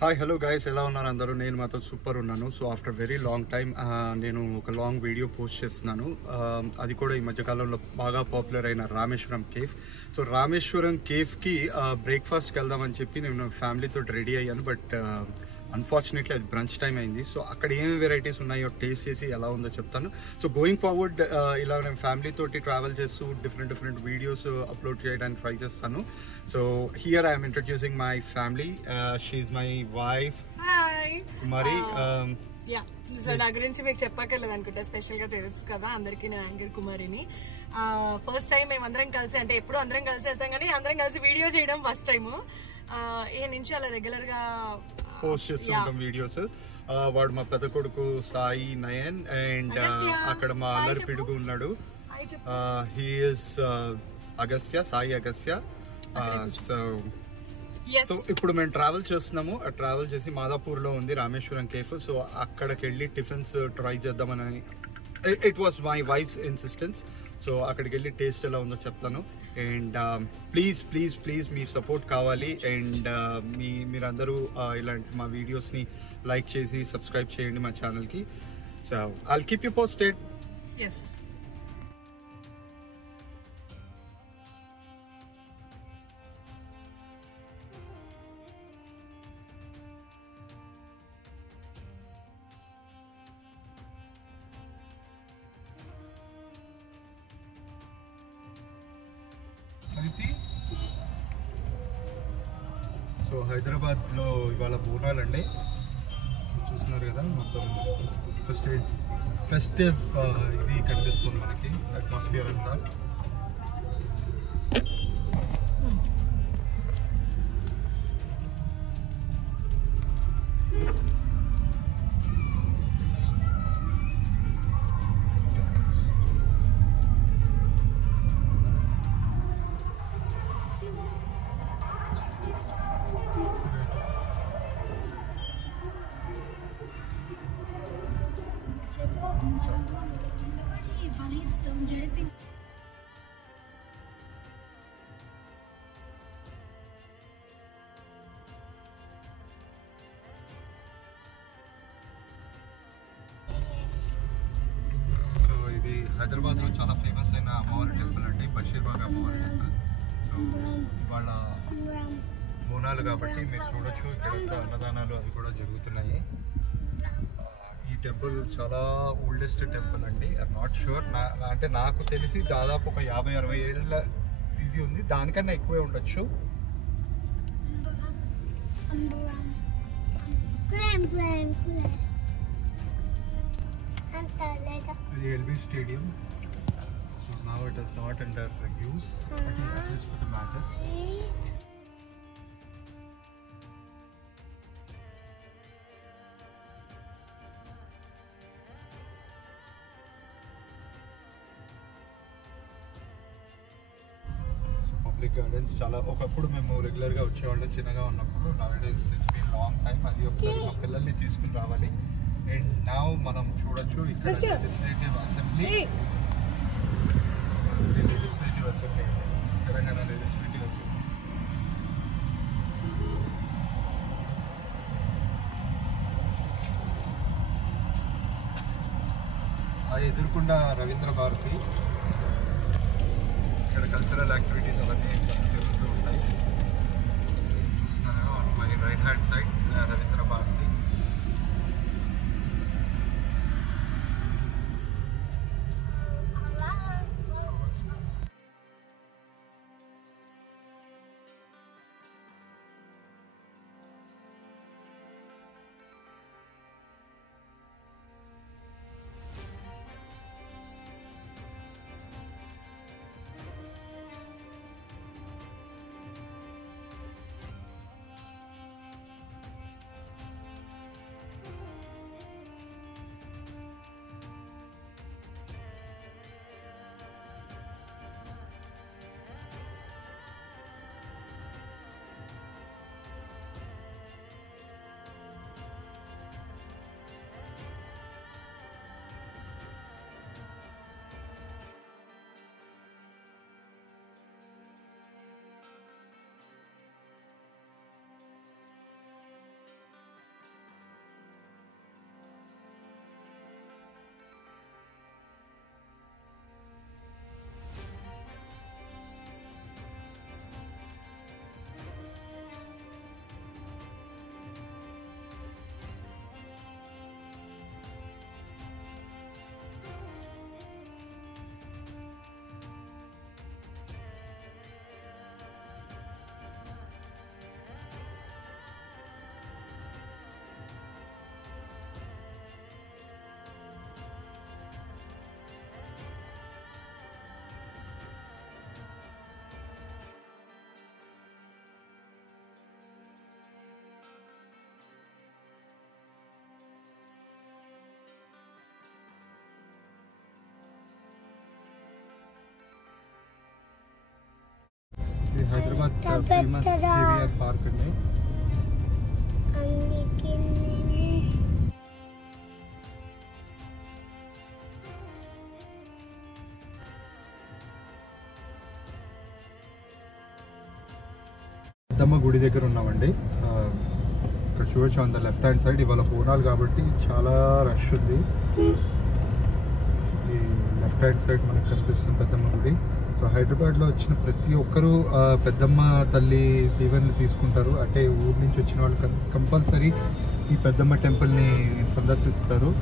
Hi hello guys, ఎలా ఉన్నారు అందరూ? నేను మాత్రం సూపర్ ఉన్నాను. So after very long time నేను ఒక లాంగ్ వీడియో పోస్ట్ చేస్తున్నాను. అది కూడా ఈ మధ్యకాలంలో బాగా పాపులర్ అయిన రామేశ్వరం కేఫ్. సో రామేశ్వరం కేఫ్కి బ్రేక్ఫాస్ట్కి వెళ్దామని చెప్పి నేను ఫ్యామిలీతో రెడీ అయ్యాను. బట్ అన్ఫార్చునేట్లీ అది బ్రంచ్ టైం అయింది. సో అక్కడ ఏమేమి వెరైటీస్ ఉన్నాయో టేస్ట్ చేసి ఎలా ఉందో చెప్తాను. సో గోయింగ్ ఫార్వర్డ్ ఇలా నేను ఫ్యామిలీ తోటి ట్రావెల్ చేస్తూ డిఫరెంట్ వీడియోస్ అప్లోడ్ చేయడానికి ట్రై చేస్తాను. So here I'm introducing my family. She's my wife Kumari. So నా గురించి మీకు చెప్పక్కర్లేదు అనుకుంటా, స్పెషల్ గా తెలుసు కదా అందరికి. నేను యాంకర్ కుమారిని. ఫస్ట్ టైం మేము అందరం కలిసి, అంటే ఎప్పుడు అందరం కలిసి వెళ్తాం కానీ అందరం కలిసి వీడియో చేయడం ఫస్ట్ టైం. ఈ నుంచి అలా రెగ్యులర్ గా పోస్ట్ చేస్తుంటాం వీడియోస్. వాడు మా పెద్ద కొడుకు సాయి నయన్, అండ్ అక్కడ మా అల్లరి పిడుగు ఉన్నాడు. He is Agasya, Sai Agasya. So ఇప్పుడు మేము ట్రావెల్ చేస్తున్నాము. ట్రావెల్ చేసి మాదాపూర్ లో ఉంది రామేశ్వరం కేఫ్. సో అక్కడికి వెళ్ళి టిఫిన్స్ ట్రై చేద్దామని, it was my wife's insistence. So అక్కడికి వెళ్ళి టేస్ట్ ఎలా ఉందో చెప్తాను. అండ్ ప్లీజ్ మీ సపోర్ట్ కావాలి. అండ్ మీరందరూ ఇలాంటి మా వీడియోస్ని లైక్ చేసి సబ్స్క్రైబ్ చేయండి మా ఛానల్కి. So I'll keep you posted. Yes. So హైదరాబాద్లో ఇవాళ బోనాలండి, చూస్తున్నారు కదా. మొత్తం ఫెస్టివ్ ఇది కనిపిస్తుంది మనకి, అట్మాస్ఫియర్ అంతా. హైదరాబాద్లో చాలా ఫేమస్ అయిన అమ్మవారి టెంపుల్ అండి, బషీర్బాగ్ అమ్మవారి టెంపుల్. సో ఇవాళ బోనాలు కాబట్టి మీరు చూడొచ్చు, ఇక్కడ అన్నదానాలు అవి కూడా జరుగుతున్నాయి. ఈ టెంపుల్ చాలా ఓల్డెస్ట్ టెంపుల్ అండి. ఐఎమ్ నాట్ షూర్, అంటే నాకు తెలిసి దాదాపు ఒక 50-60 ఏళ్ళ ఇది ఉంది, దానికన్నా ఎక్కువే ఉండొచ్చు. ఇది LB stadium. So now it is not under use, but at least for the matches. So public gardens చాలా ఒకప్పుడు మేము రెగ్యులర్గా వచ్చేవాళ్ళం చిన్నగా ఉన్నప్పుడు. nowadays it's been long time. అది ఒకసారి మా పిల్లల్ని తీసుకుని రావాలి. అండ్ నౌ మనం చూడొచ్చు ఇక్కడ legislative assembly. Legislative assembly, Telangana legislative assembly. అది ఎదుర్కొండ రవీంద్ర భారతి. ఇక్కడ కల్చరల్ యాక్టివిటీస్ అవన్నీ జరుగుతూ ఉంటాయి. చూస్తున్నాను my right hand side Ravindra Bharathi. Famous KVR park అండి. పెద్దమ్మ గుడి దగ్గర ఉన్నామండి. ఇక్కడ చూడొచ్చు on the left hand side. ఇవాళ బోనాలు కాబట్టి చాలా రష్ ఉంది. ఈ లెఫ్ట్ హ్యాండ్ సైడ్ మనకు కనిపిస్తుంది పెద్దమ్మ గుడి. సో హైదరాబాద్లో వచ్చిన ప్రతి ఒక్కరూ పెద్దమ్మ తల్లి దీవెనలు తీసుకుంటారు. అంటే ఊరి నుంచి వచ్చిన వాళ్ళు కంపల్సరీ ఈ పెద్దమ్మ టెంపుల్ని సందర్శిస్తారు.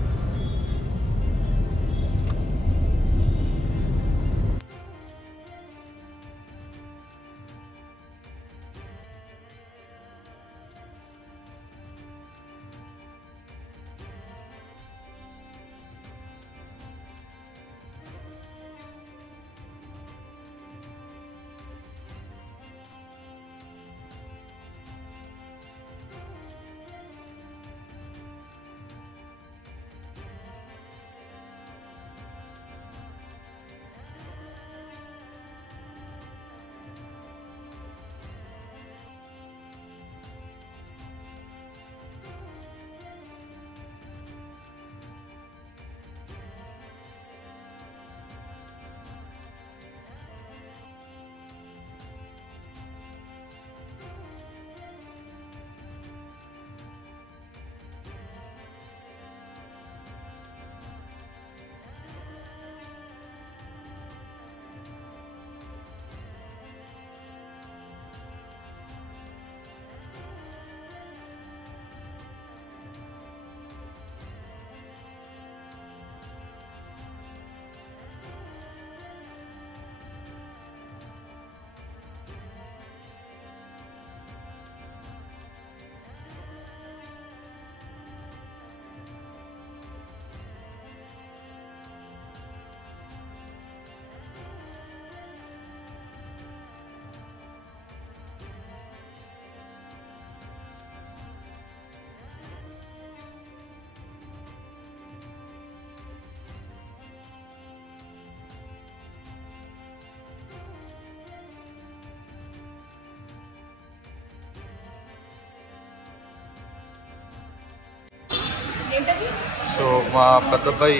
సో మా పెద్దబ్బాయి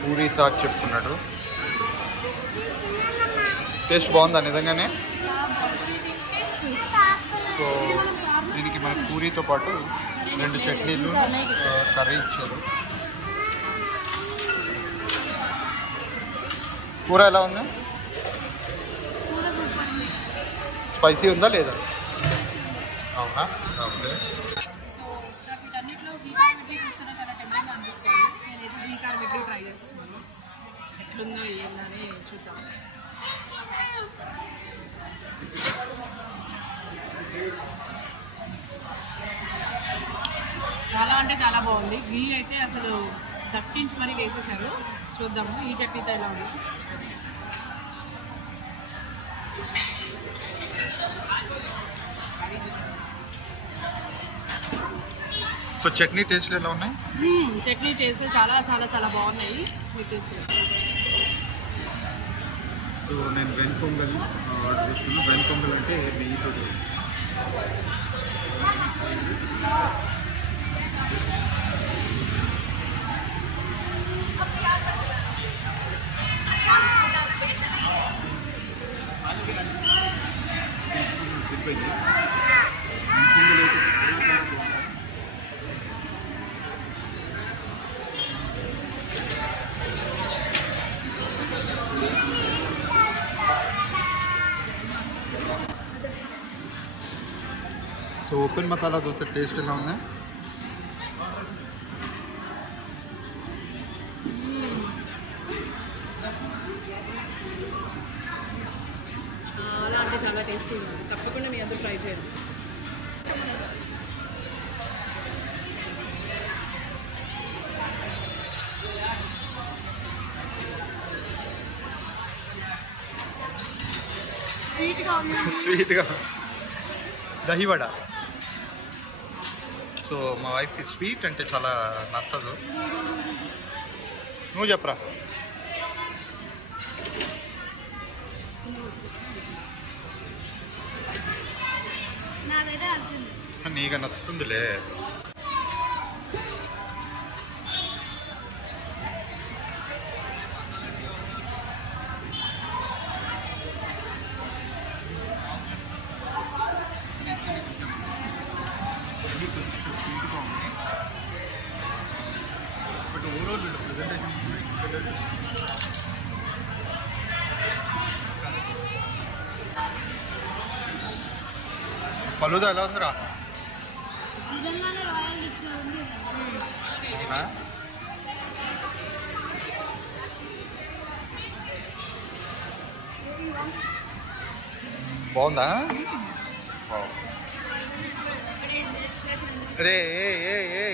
పూరి సాగ్ చెప్పుకున్నాడు. టేస్ట్ బాగుందా నిజంగానే? సో దీనికి మనకు పూరితో పాటు 2 చట్నీలు కర్రీ ఇచ్చారు. కూర ఎలా ఉంది? స్పైసీ ఉందా లేదా? అవునా, ఓకే. ట్రై చేస్తున్నాను ఎట్లుందో ఏందని చూద్దాం. చాలా అంటే చాలా బాగుంది. ఘీ అయితే అసలు దట్టించి మరీ వేసేసారు. చూద్దాము ఈ చట్నీతో ఎలా ఉంది. సో చట్నీ టేస్ట్ ఎలా ఉన్నాయి? చట్నీ టేస్ట్ చాలా చాలా చాలా బాగున్నాయి. సో నేను వెన్ పొంగల్ ఆర్డర్ చేస్తున్నాను. వెన్ పొంగల్ అంటే నెయ్యితో. So open masala dosa taste ఎలా ఉంది? చాలా అంటే చాలా టేస్టీగా ఉంది. తప్పకుండా మీ అందరూ ట్రై చేయండి. స్వీట్గా దహివడ. సో మా వైఫ్కి స్వీట్ అంటే చాలా నచ్చదు. నువ్వు చెప్పరా? నాకైతే నచ్చింది. నీకు నచ్చుతుందిలే. ఫలూదా ఎలా ఉందిరా? నిజంగానే రాయల్ రిచ్ లా ఉంది. అవునా? బాగుందా? రే ఏ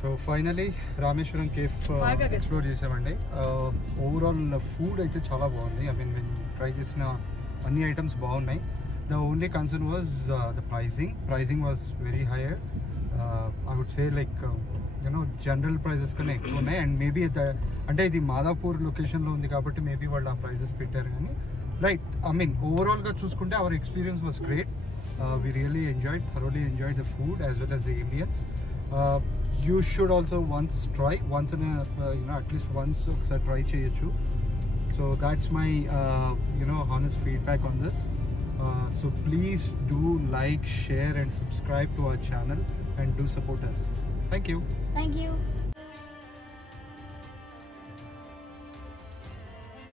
so finally Rameshwaram cafe explore చేసామండి. ఓవరాల్ ఫుడ్ అయితే చాలా బాగుంది. ఐ మీన్ మేము ట్రై చేసిన అన్ని ఐటమ్స్ బాగున్నాయి. The only concern was the pricing was very higher. I would say like you know general prices కన్నా ఎక్కువ ఉన్నాయి. అండ్ మేబీ అంటే ఇది మాదాపూర్ లొకేషన్లో ఉంది కాబట్టి మేబీ వాళ్ళు ఆ ప్రైజెస్ పెట్టారు. కానీ రైట్, ఐ మీన్ ఓవరాల్గా చూసుకుంటే our experience was great. We really thoroughly enjoyed the food as well as the ambience. You should also try once in a at least once ఒకసారి try చేయొచ్చు. So that's my honest feedback on this. So please do like, share and subscribe to our channel and do support us. Thank you. Thank you.